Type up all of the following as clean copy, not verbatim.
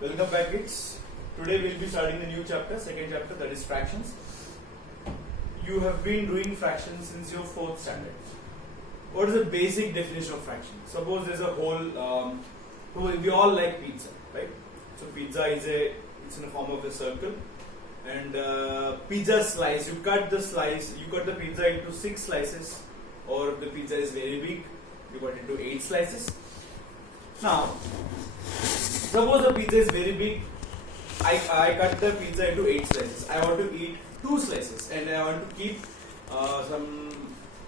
Welcome back, kids. Today we'll be starting the new chapter, second chapter, that is fractions. You have been doing fractions since your 4th standard. What is the basic definition of fraction? Suppose there's a whole, we all like pizza, right? So pizza it's in the form of a circle, and pizza slice, you cut the pizza into 6 slices, or if the pizza is very big, you cut it into 8 slices. Now, suppose the pizza is very big, I cut the pizza into 8 slices. I want to eat 2 slices and I want to keep some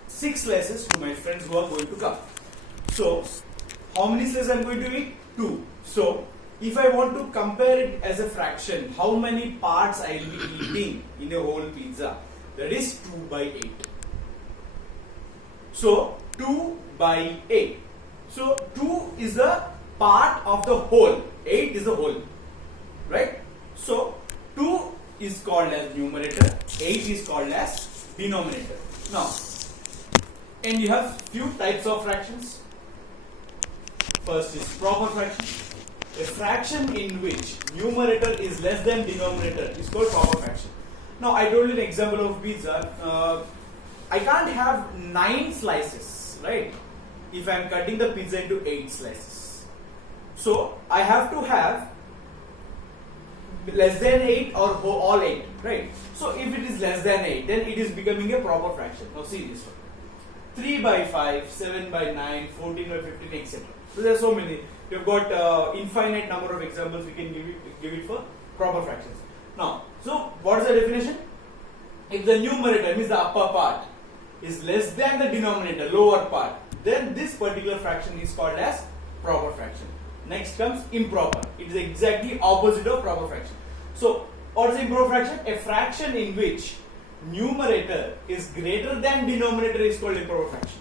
6 slices to my friends who are going to come. So, how many slices I am going to eat? 2. So, if I want to compare it as a fraction, how many parts I will be eating in a whole pizza? That is 2 by 8. So, 2 by 8. So 2 is the part of the whole, 8 is the whole, right? So 2 is called as numerator, 8 is called as denominator. Now, and you have few types of fractions. First is proper fraction. A fraction in which numerator is less than denominator is called proper fraction. Now I told you an example of pizza. I can't have 9 slices, right? If I am cutting the pizza into 8 slices. So I have to have less than 8 or all 8, right? So if it is less than 8, then it is becoming a proper fraction. Now see this one. 3 by 5, 7 by 9, 14 by 15, etc. So there are so many. We have got infinite number of examples we can give it for proper fractions. Now, so what is the definition? If the numerator, means the upper part, is less than the denominator, lower part, then this particular fraction is called as proper fraction. Next comes improper. It is exactly opposite of proper fraction. So, what is improper fraction? A fraction in which numerator is greater than denominator is called improper fraction.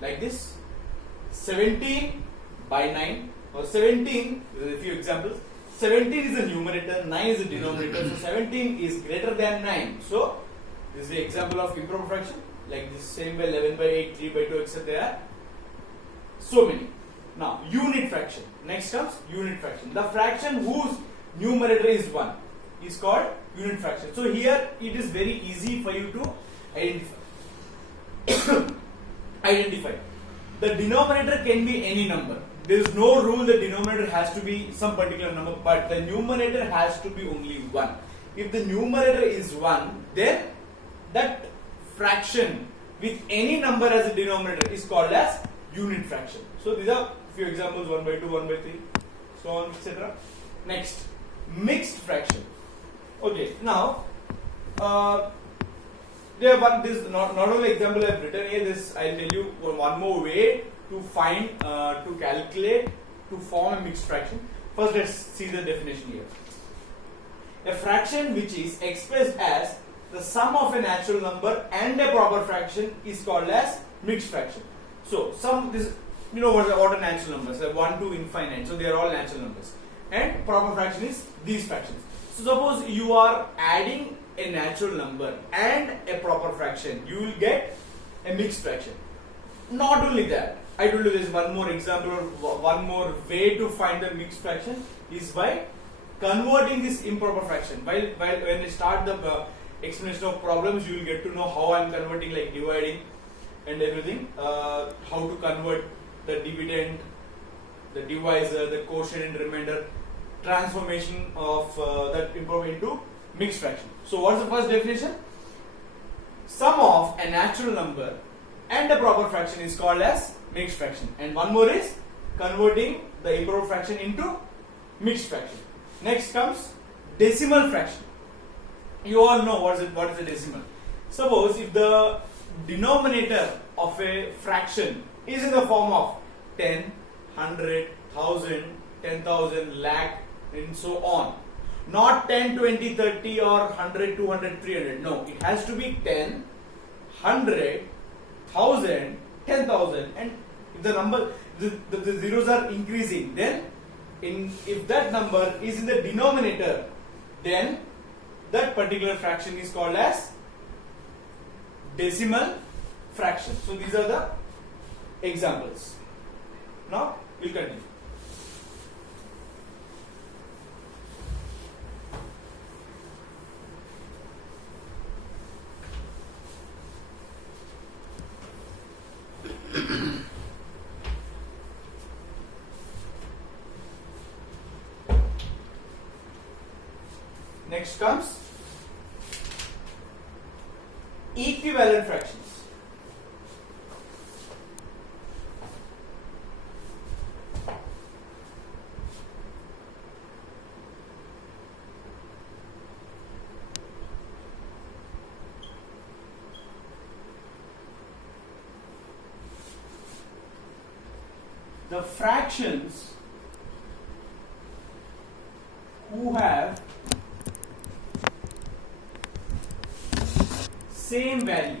Like this, 17 by 9, or 17, there are a few examples. 17 is the numerator, 9 is the denominator, so 17 is greater than 9. So, this is the example of improper fraction. Like this, same by 11 by 8, 3 by 2, etc. There are so many. Now, unit fraction. Next comes unit fraction. The fraction whose numerator is 1 is called unit fraction. So, here it is very easy for you to identify. The denominator can be any number. There is no rule the denominator has to be some particular number, but the numerator has to be only 1. If the numerator is 1, then that fraction with any number as a denominator is called as unit fraction. So these are few examples: 1 by 2, 1 by 3, so on, etc. Next, mixed fraction. Okay, now there are this not only example I have written here. This I will tell you one more way to find, to calculate, to form a mixed fraction. First, let's see the definition here. A fraction which is expressed as the sum of a natural number and a proper fraction is called as mixed fraction. So, you know what are natural numbers? Like 1 to infinite. So, they are all natural numbers. And proper fraction is these fractions. So, suppose you are adding a natural number and a proper fraction, you will get a mixed fraction. Not only that, I told you there is one more example or one more way to find the mixed fraction is by converting this improper fraction. When I start the explanation of problems, you will get to know how I am converting, like dividing and everything, how to convert the dividend, the divisor, the quotient and remainder, transformation of that improper into mixed fraction. So what is the first definition? Sum of a natural number and a proper fraction is called as mixed fraction. And one more is converting the improper fraction into mixed fraction. Next comes decimal fraction. You all know what is a decimal. Suppose if the denominator of a fraction is in the form of 10, 100, 1000, 10,000, lakh, and so on. Not 10, 20, 30 or 100, 200, 300. No, it has to be 10, 100, 1000, 10,000, and if the number, the zeros are increasing, then if that number is in the denominator, then that particular fraction is called as decimal fraction. So these are the examples. Now we'll continue. Next comes equivalent fractions. The fractions who have same value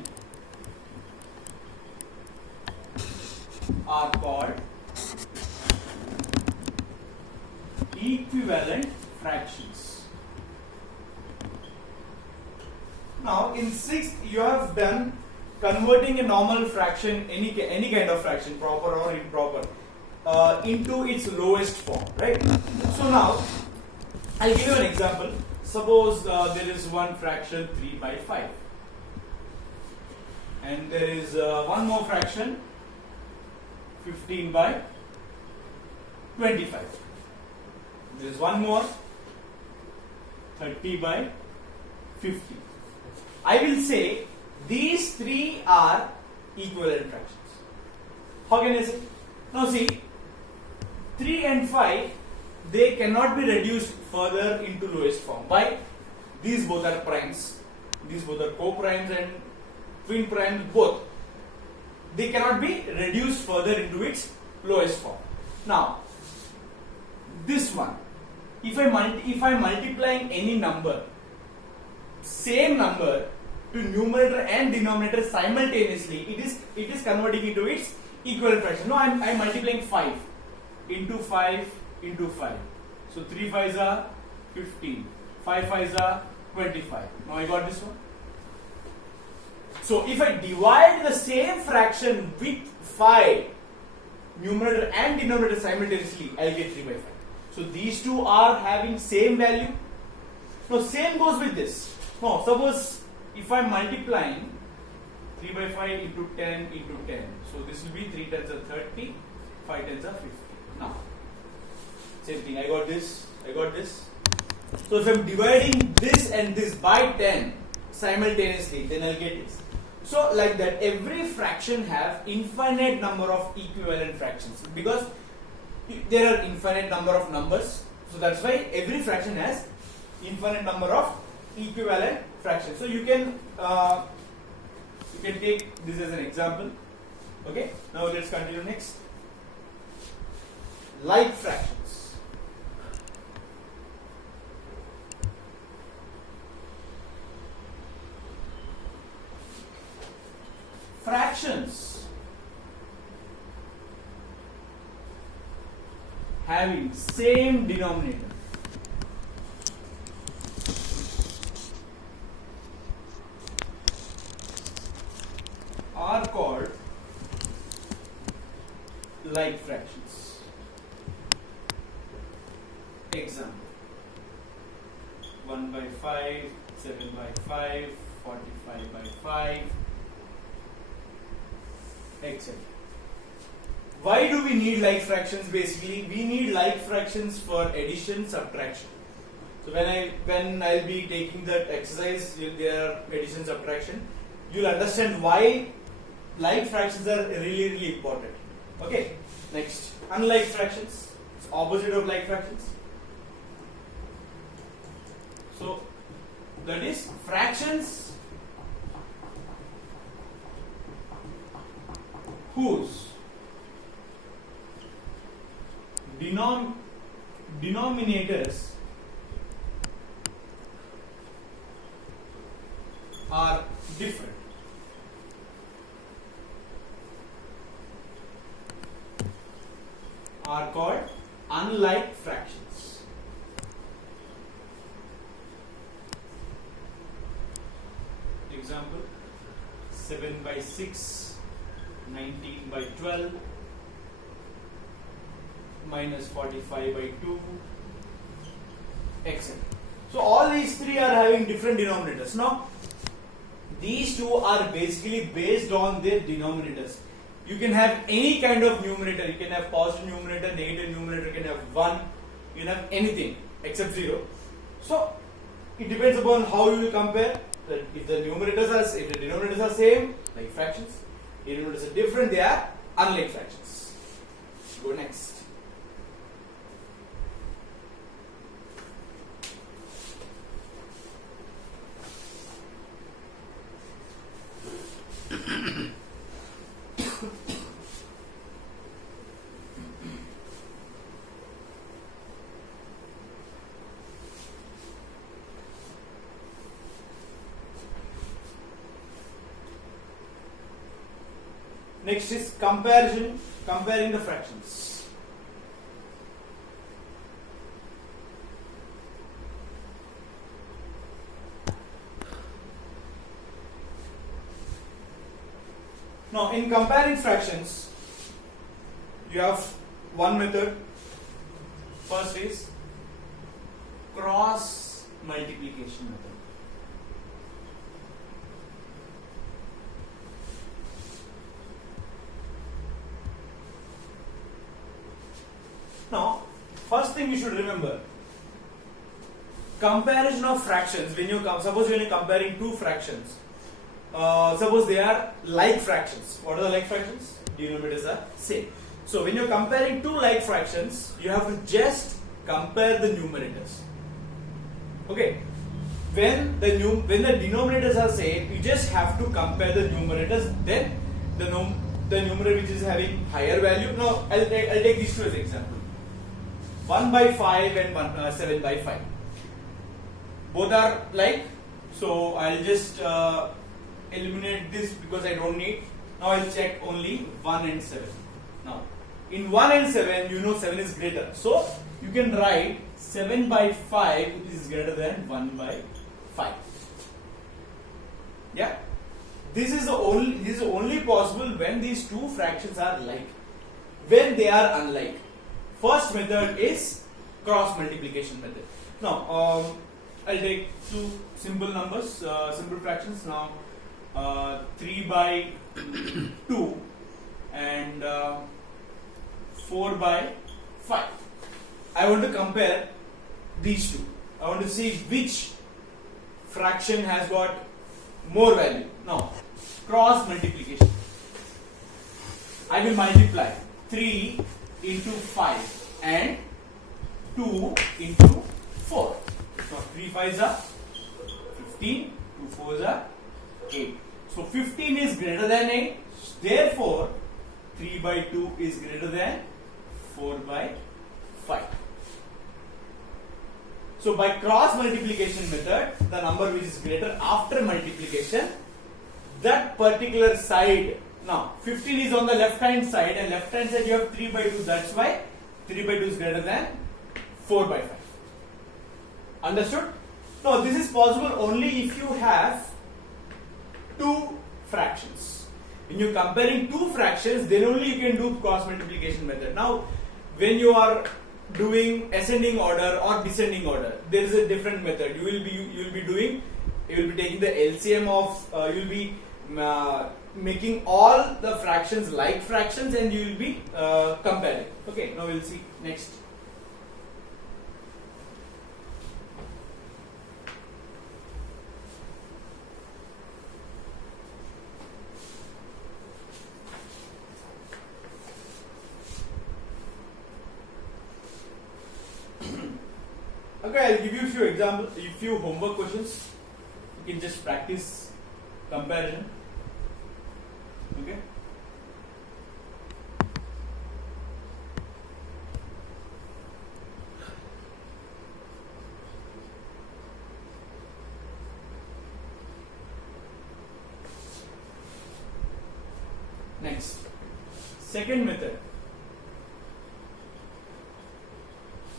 are called equivalent fractions. Now in sixth you have done converting a normal fraction, any kind of fraction, proper or improper, into its lowest form, right? So now I'll give you an example. Suppose there is one fraction 3 by 5 and there is one more fraction 15 by 25. There is one more 30 by 50. I will say these three are equivalent fractions. How can I say? Now see, 3 and 5, they cannot be reduced further into lowest form. Why? These both are primes. These both are co-primes and twin primes both. They cannot be reduced further into its lowest form. Now, this one, if I multiplying any number, same number to numerator and denominator simultaneously, it is converting into its equivalent fraction. No, I'm multiplying 5 into 5 into 5. So 3 5s are 15, 5 5s are 25. Now I got this one. So if I divide the same fraction with 5, numerator and denominator simultaneously, I'll get 3 by 5. So these two are having same value. Now same goes with this. Now suppose if I'm multiplying 3 by 5 into 10 into 10. So this will be 3 tens are 30, 5 tens are 50. Now, same thing, I got this, I got this. So if I'm dividing this and this by 10 simultaneously, then I'll get this. So like that, every fraction have infinite number of equivalent fractions because there are infinite number of numbers. So that's why every fraction has infinite number of equivalent fractions. So you can take this as an example. Okay. Now let's continue next. Like fractions. Fractions having same denominator are called like fractions. Example: 1 by 5, 7 by 5, 45 by 5, etc. Why do we need like fractions? Basically, we need like fractions for addition, subtraction. So when I'll be taking that exercise, there addition, subtraction, you'll understand why like fractions are really important. Okay. Next, unlike fractions. It's opposite of like fractions. So that is fractions whose denominators are different. Are called unlike fractions. Example: 7 by 6, 19 by 12, minus 45 by 2, etc. So all these three are having different denominators. Now, these two are basically based on their denominators. You can have any kind of numerator. You can have positive numerator, negative numerator, you can have 1, you can have anything except 0. So it depends upon how you will compare. That if the denominators are same, like fractions. If the denominators are different, they are unlike fractions. Go next. Next is comparing the fractions. Now, in comparing fractions, you have one method. First is cross multiplication method. Now, first thing you should remember, comparison of fractions. Suppose when you're comparing two fractions, suppose they are like fractions. What are the like fractions? Denominators are same. So when you're comparing two like fractions, you have to just compare the numerators. Okay. When the denominators are same, you just have to compare the numerators. Then the numerator which is having higher value. Now I'll take these two as example. 1 by 5 and 7 by 5. Both are like, so I'll just eliminate this because I don't need. Now I'll check only 1 and 7. Now in 1 and 7, you know 7 is greater. So you can write 7 by 5 which is greater than 1 by 5. Yeah. This is only possible when these two fractions are like. When they are unlike. First method is cross multiplication method. Now, I'll take two simple numbers, simple fractions. Now, 3 by 2 and 4 by 5. I want to compare these two. I want to see which fraction has got more value. Now, cross multiplication. I will multiply 3 into 5 and 2 into 4. So 3 5s are 15, 2 4s are 8. So 15 is greater than 8. Therefore, 3 by 2 is greater than 4 by 5. So by cross multiplication method, the number which is greater after multiplication, that particular side. Now 15 is on the left hand side, and left hand side you have 3 by 2. That's why 3 by 2 is greater than 4 by 5. Understood? Now this is possible only if you have two fractions. When you are comparing two fractions, then only you can do cross multiplication method. Now when you are doing ascending order or descending order, there is a different method. You will be taking the LCM of, you will be making all the fractions like fractions, and you will be comparing. Okay, now we'll see next. Okay, I'll give you a few examples, a few homework questions. You can just practice comparison. Okay. Next, second method,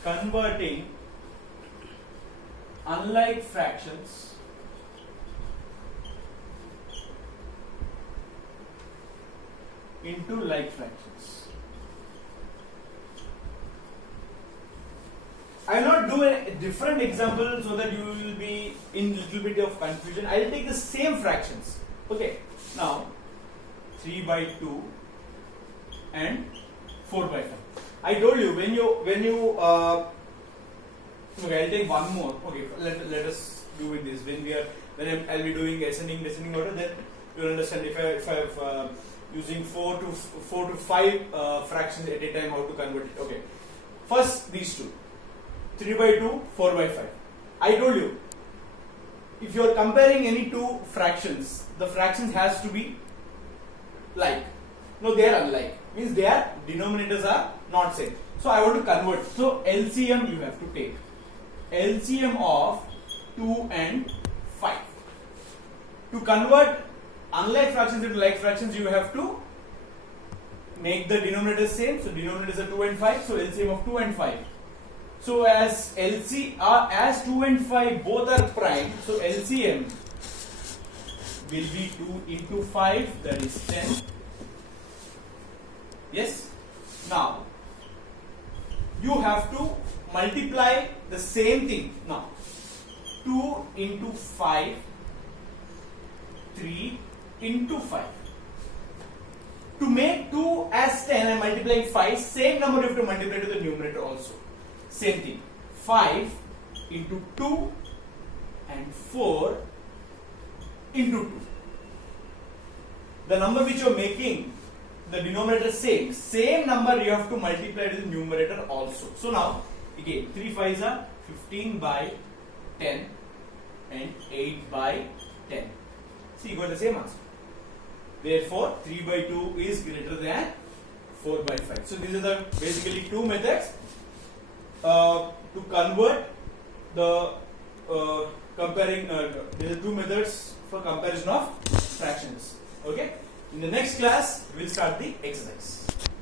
converting unlike fractions into like fractions. I will not do a different example so that you will be in little bit of confusion. I will take the same fractions. Okay. Now 3 by 2 and 4 by 5. I told you when you okay, I'll take one more. Okay, let us do with this. When I'll be doing descending order, then you'll understand if I have using 4 to 5 fractions at a time, how to convert it. Okay. First, these two, 3 by 2, 4 by 5. I told you, if you are comparing any two fractions, the fractions has to be like. No, they are unlike. Means their denominators are not same. So I want to convert. So LCM you have to take. LCM of 2 and 5. To convert unlike fractions into like fractions, you have to make the denominators same. So denominators are 2 and 5. So LCM of 2 and 5. So as as 2 and 5 both are prime, so LCM will be 2 into 5, that is 10. Yes. Now you have to multiply the same thing. Now 2 into 5, 3 into 5. To make 2 as 10 and multiplying 5, same number you have to multiply to the numerator also. Same thing. 5 into 2 and 4 into 2. The number which you are making, the denominator same number you have to multiply to the numerator also. So now again 3 5s are 15 by 10 and 8 by 10. See, you got the same answer. Therefore 3 by 2 is greater than 4 by 5. So these are the basically two methods to convert the comparing. There are two methods for comparison of fractions. Okay. In the next class, we will start the exercise.